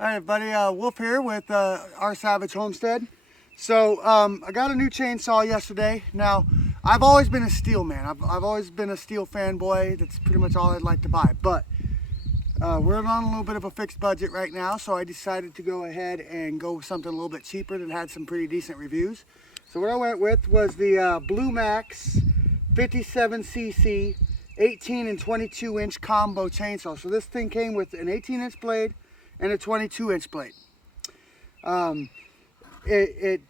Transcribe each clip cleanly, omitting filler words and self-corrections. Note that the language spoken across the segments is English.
Hi everybody, Wolf here with our Savage Homestead. So I got a new chainsaw yesterday. Now I've always been a Stihl man. I've always been a Stihl fanboy. That's pretty much all I'd like to buy. But we're on a little bit of a fixed budget right now, so I decided to go ahead and go with something a little bit cheaper that had some pretty decent reviews. So what I went with was the Blue Max 57cc 18 and 22 inch combo chainsaw. So this thing came with an 18-inch blade and a 22-inch blade. It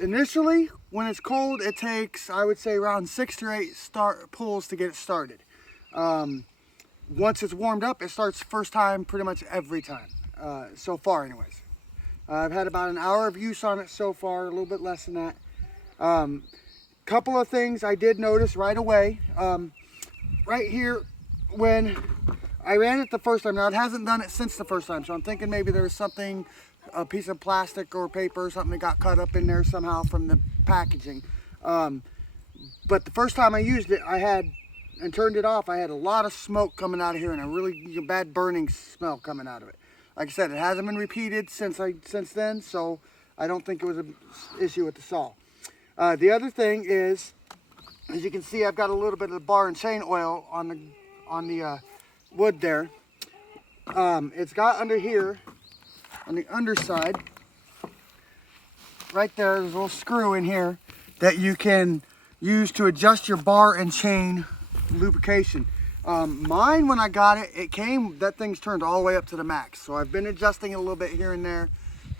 initially, when it's cold, it takes, I would say, around 6 to 8 pulls to get it started. Once it's warmed up, it starts first time pretty much every time, so far anyways. I've had about an hour of use on it so far, a little bit less than that. Couple of things I did notice right away. Right here, when I ran it the first time, now it hasn't done it since the first time, so I'm thinking maybe there was something, a piece of plastic or paper or something that got cut up in there somehow from the packaging. But the first time I used it, and turned it off, I had a lot of smoke coming out of here and a really bad burning smell coming out of it. Like I said, it hasn't been repeated since then, so I don't think it was an issue with the saw. The other thing is, as you can see, I've got a little bit of the bar and chain oil on the wood there. It's got under here, on the underside, right there, there's a little screw in here that you can use to adjust your bar and chain lubrication. Mine, when I got it, that thing's turned all the way up to the max. So I've been adjusting it a little bit here and there,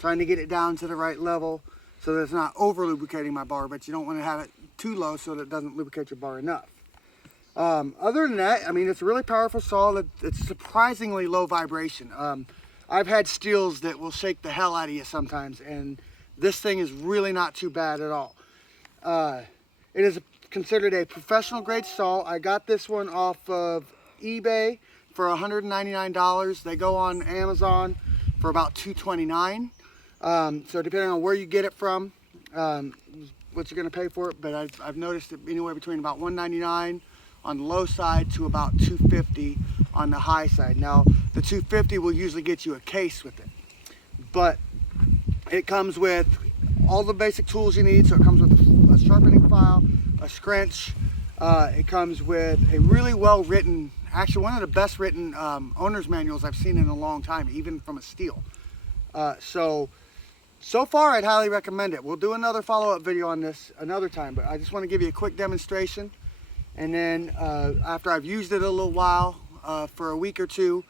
trying to get it down to the right level so that it's not over lubricating my bar, but you don't want to have it too low so that it doesn't lubricate your bar enough. Other than that, I mean, it's a really powerful saw. It's surprisingly low vibration. I've had Stihls that will shake the hell out of you sometimes, and this thing is really not too bad at all. It is considered a professional grade saw. I got this one off of eBay for $199. They go on Amazon for about $229. So depending on where you get it from, what you're going to pay for it, but I've noticed it anywhere between about $199 on the low side to about $250 on the high side. Now the $250 will usually get you a case with it, but it comes with all the basic tools you need. So it comes with a sharpening file, a scrunch. It comes with a really well written, actually one of the best written owner's manuals I've seen in a long time, even from a Stihl. So far, I'd highly recommend it. We'll do another follow-up video on this another time, but I just want to give you a quick demonstration. And then after I've used it a little while, for a week or two,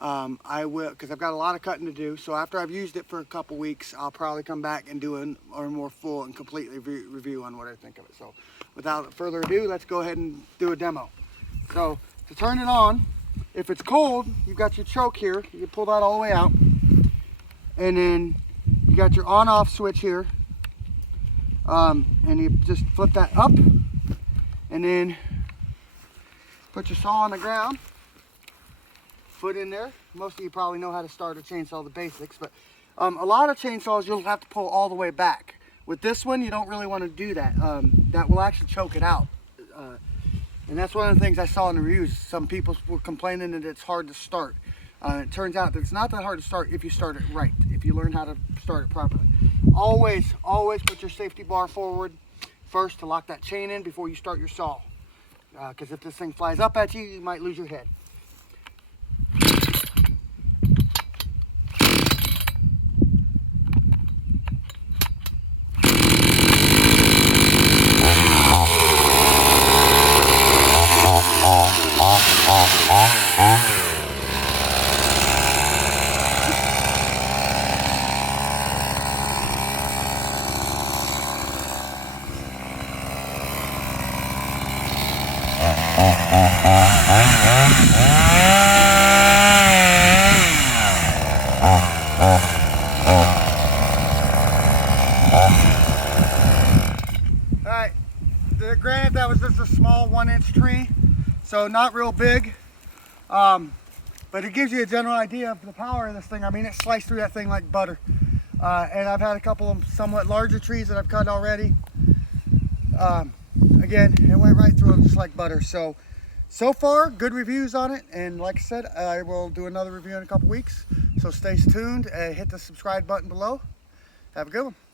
I will, because I've got a lot of cutting to do. So after I've used it for a couple weeks, I'll probably come back and do a more full and complete review on what I think of it. So without further ado, let's go ahead and do a demo. So to turn it on, if it's cold, you've got your choke here. You can pull that all the way out. And then you got your on-off switch here, and you just flip that up, and then put your saw on the ground, foot in there. Most of you probably know how to start a chainsaw, the basics, but a lot of chainsaws you'll have to pull all the way back. With this one, you don't really want to do that. That will actually choke it out, and that's one of the things I saw in the reviews. Some people were complaining that it's hard to start. It turns out that it's not that hard to start if you start it right, if you learn how to start it properly. Always put your safety bar forward first to lock that chain in before you start your saw. Because if this thing flies up at you, you might lose your head. Alright, granted that was just a small 1-inch tree, so not real big, but it gives you a general idea of the power of this thing. I mean, it sliced through that thing like butter. And I've had a couple of somewhat larger trees that I've cut already. Again, it went right through them just like butter. So So far, good reviews on it, and like I said, I will do another review in a couple weeks. So stay tuned and hit the subscribe button below. Have a good one.